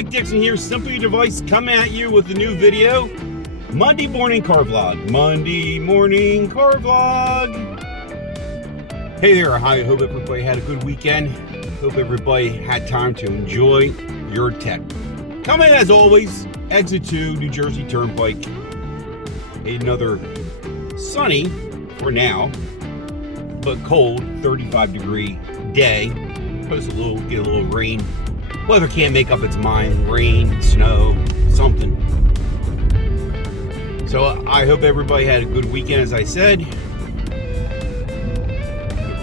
Mike Dixon here, Simple Your Device, coming at you with a new video. Monday morning car vlog. Monday morning car vlog. Hey there, I hope everybody had a good weekend. Hope everybody had time to enjoy your tech. Coming as always, exit 2, New Jersey Turnpike. Another sunny, for now, but cold, 35-degree day. Supposed to get a little rain. Weather can't make up its mind. Rain, snow, something. So I hope everybody had a good weekend, as I said.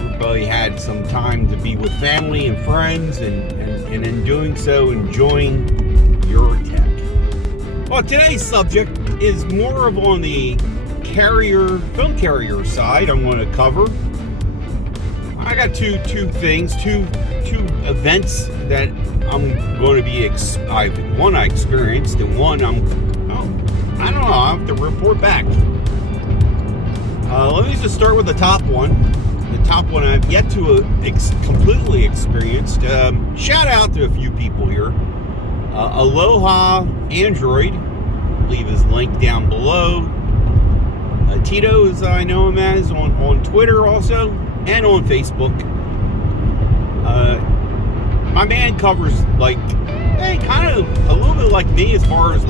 Everybody had some time to be with family and friends, and in doing so, enjoying your tech. Well, today's subject is more of on the phone carrier side. I'm going to cover. I got two events that I'm going to be, one I experienced, and one I don't know, I'll have to report back. Let me just start with the top one. The top one I've yet to completely experienced. Shout out to a few people here. Aloha Android, I believe is linked down below. Tito, as I know him as, on Twitter also, and on Facebook. My man covers kind of a little bit like me as far as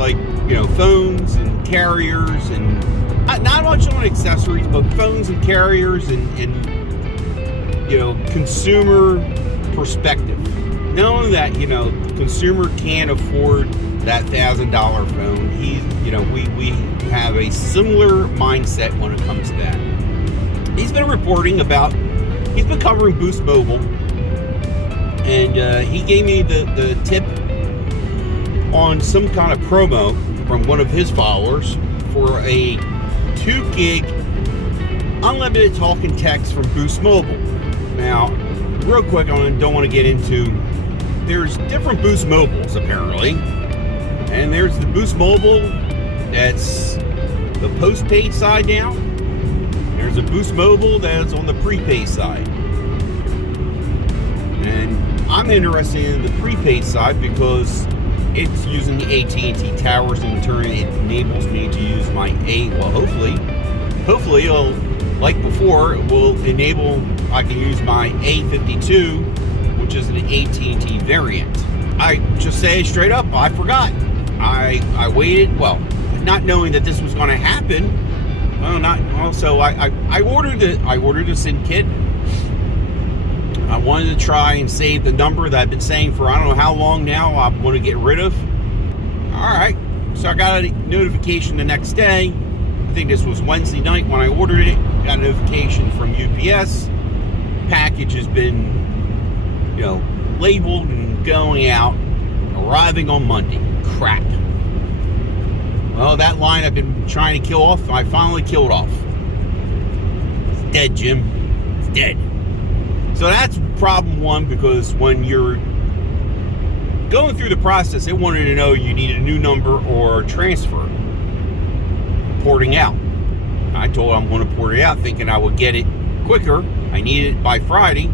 phones and carriers, and not much on accessories, but phones and carriers and consumer perspective. Knowing that the consumer can't afford that $1,000 phone, we have a similar mindset when it comes to that. He's been covering Boost Mobile. And he gave me the tip on some kind of promo from one of his followers for a 2 gig unlimited talk and text from Boost Mobile. Now, real quick, I don't want to get into, there's different Boost Mobiles apparently. And there's the Boost Mobile that's the postpaid side now. There's a Boost Mobile that's on the prepaid side. And I'm interested in the prepaid side because it's using the AT&T towers, and in turn it enables me to use my hopefully it'll, like before, it will enable, I can use my A52, which is an AT&T variant. I just say straight up, I forgot. I waited, not knowing that this was going to happen. So I ordered the SIM kit. I wanted to try and save the number that I've been saying for I don't know how long now I'm going to get rid of. Alright, so I got a notification the next day. I think this was Wednesday night when I ordered it. Got a notification from UPS. Package has been, labeled and going out. Arriving on Monday. Crap. Well, that line I've been trying to kill off, I finally killed off. It's dead, Jim. It's dead. So that's problem one, because when you're going through the process, they wanted to know you need a new number or transfer. Porting out. I told them I'm going to port it out, thinking I would get it quicker. I need it by Friday.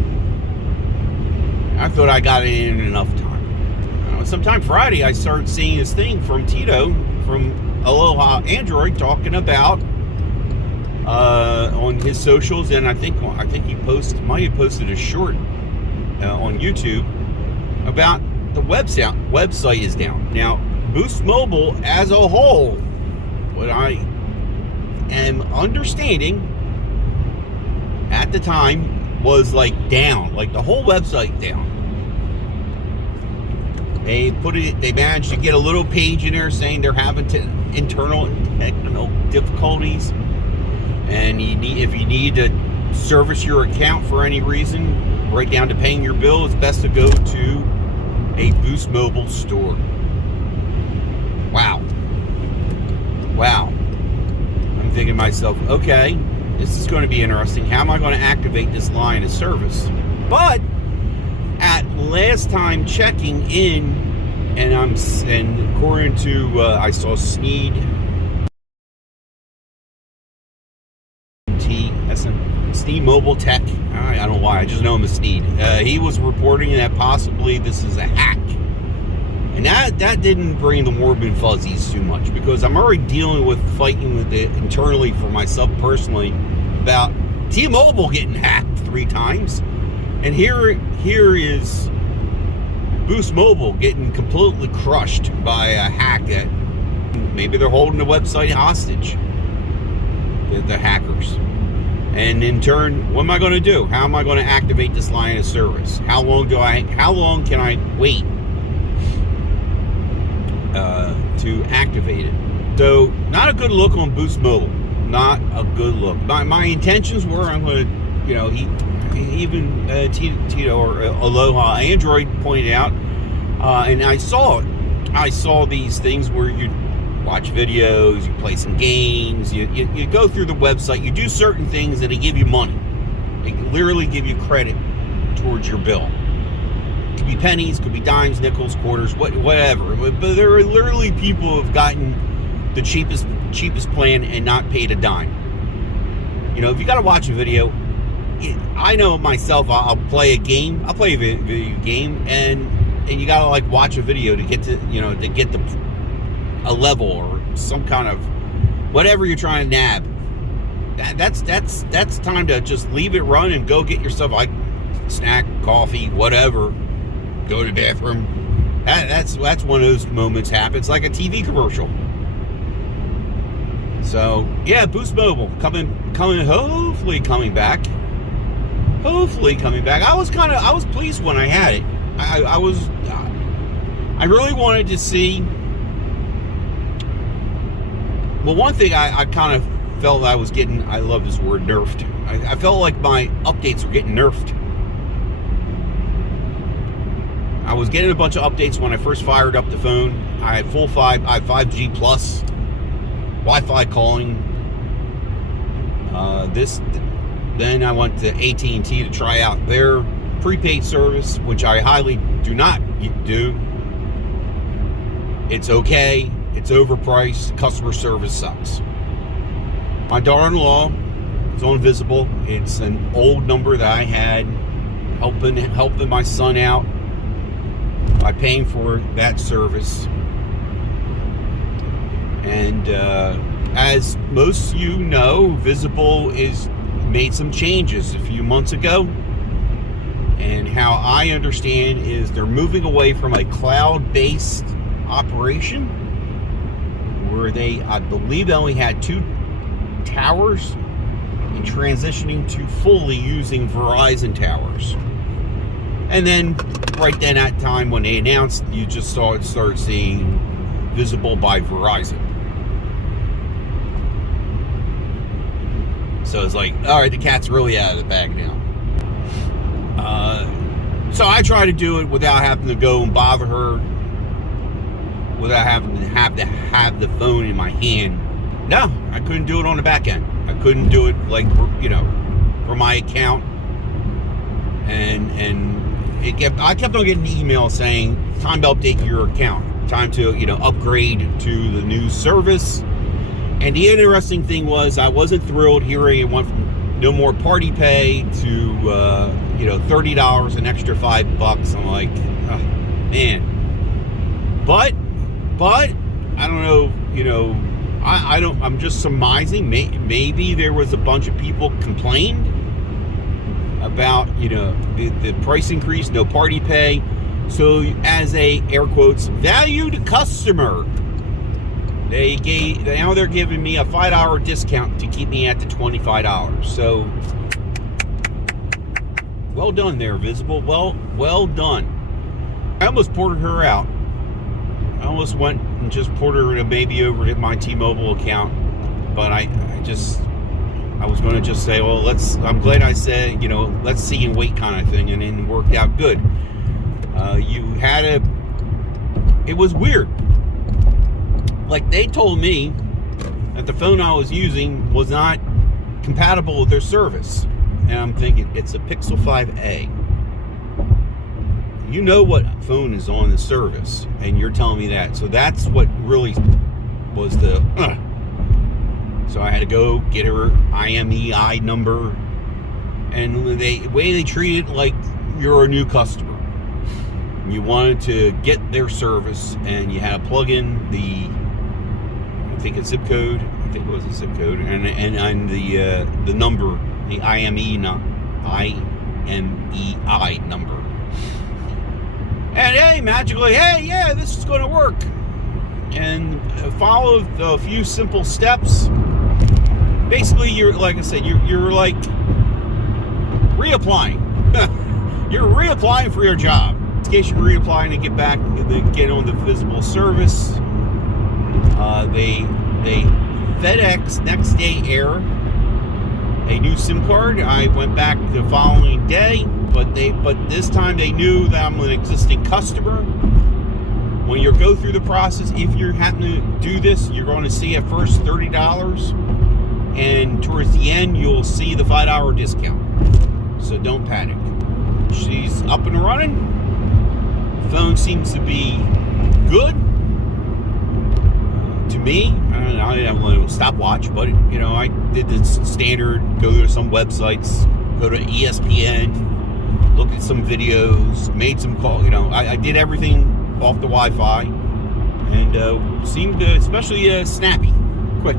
I thought I got it in enough time. Sometime Friday, I started seeing this thing from Tito, from Aloha Android, talking about on his socials, and I think he might have posted a short on YouTube about the website is down. Now, Boost Mobile as a whole, what I am understanding at the time was down, the whole website down. They managed to get a little page in there saying they're having internal technical difficulties. And if you need to service your account for any reason, right down to paying your bill, it's best to go to a Boost Mobile store. Wow. I'm thinking to myself, okay, this is going to be interesting. How am I going to activate this line of service? But at last time checking in, and according to I saw Sneed. Sneed Mobile Tech. I don't know why. I just know him as Sneed. He was reporting that possibly this is a hack. And that didn't bring the warm and fuzzies too much, because I'm already fighting with it internally for myself personally about T-Mobile getting hacked 3 times. And here is Boost Mobile getting completely crushed by a hack that maybe they're holding the website hostage, the hackers. And in turn, what am I going to do? How am I going to activate this line of service? How long can I wait to activate it? So, not a good look on Boost Mobile. Not a good look. My intentions were, I'm going to, even Tito or Aloha Android pointed out, and I saw these things where you watch videos, you play some games, you go through the website, you do certain things, and they give you money. They literally give you credit towards your bill. It could be pennies, could be dimes, nickels, quarters, whatever. But there are literally people who have gotten the cheapest plan and not paid a dime. If you got to watch a video, I know myself, I'll play a game, I'll play a video game, and you got to like watch a video to get to a level or some kind of whatever you're trying to nab. That's time to just leave it run and go get yourself like snack, coffee, whatever. Go to the bathroom. That's one of those moments happens, like a TV commercial. So yeah, Boost Mobile hopefully coming back. I was pleased when I had it. I really wanted to see. Well, one thing I kind of felt I was getting, I love this word, nerfed. I felt like my updates were getting nerfed. I was getting a bunch of updates when I first fired up the phone. I had 5G plus, Wi-Fi calling. Then I went to AT&T to try out their prepaid service, which I highly do not do. It's okay. It's overpriced. Customer service sucks. My daughter-in-law is on Visible. It's an old number that I had helping my son out by paying for that service. And as most of you know, Visible is made some changes a few months ago. And how I understand is they're moving away from a cloud-based operation where I believe they only had 2 towers, and transitioning to fully using Verizon towers. And then right then at time when they announced, you just started seeing Visible by Verizon. So it's like, all right, the cat's really out of the bag now. So I try to do it without having to go and bother her, without having to have the phone in my hand. No, I couldn't do it on the back end. I couldn't do it like, for my account. And I kept on getting emails saying, time to update your account. Time to, upgrade to the new service. And the interesting thing was, I wasn't thrilled hearing it went from no more party pay to, $30, an extra $5. I'm like, oh, man. But I don't know, I'm just surmising. Maybe there was a bunch of people complained about, the price increase, no party pay. So as a, air quotes, valued customer, now they're giving me a $5 discount to keep me at the $25. So, well done there, Visible. Well done. I almost ported her out. I almost went and just ported her maybe over to my T-Mobile account. But I was going to just say, well, I'm glad I said, let's see and wait kind of thing. And then it worked out good. It was weird. Like, they told me that the phone I was using was not compatible with their service. And I'm thinking, it's a Pixel 5a. You know what phone is on the service, and you're telling me that. So that's what really was So I had to go get her IMEI number. And the way they treat it like you're a new customer. You wanted to get their service, and you had to plug in the, I think it's zip code. I think it was a zip code, and the number, the IMEI number. And hey, magically, hey, yeah, this is going to work. And follow a few simple steps. Basically, you're, like I said, you're like reapplying. You're reapplying for your job. In case you're reapplying to get back, get on the visible service. They FedEx next day air a new SIM card. I went back the following day, but this time they knew that I'm an existing customer. When you go through the process, if you happen to do this, you're going to see at first $30, and towards the end you'll see the $5 discount. So don't panic. She's up and running. Phone seems to be good to me. I don't have a stopwatch, but I did the standard: go to some websites, go to ESPN, look at some videos, made some calls. I did everything off the Wi-Fi, and seemed to, especially snappy, quick.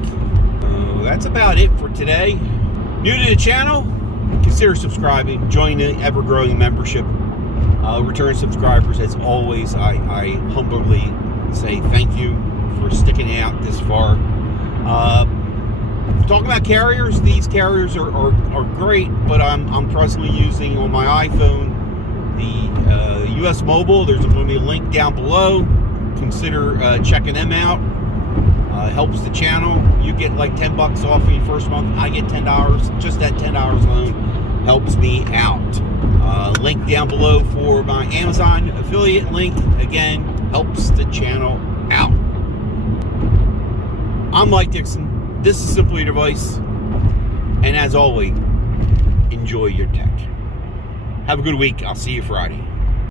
That's about it for today. New to the channel, consider subscribing, join the ever-growing membership. Return subscribers, as always, I humbly say thank you for sticking out this far. Talking about carriers, these carriers are great, but I'm presently using on my iPhone the US Mobile. There's going to be a link down below. Consider checking them out. Helps the channel. You get like $10 off for your first month. I get $10. Just that $10 alone helps me out. Link down below for my Amazon affiliate link. Again, helps the channel out. I'm Mike Dixon. This is Simply a Device. And as always, enjoy your tech. Have a good week. I'll see you Friday.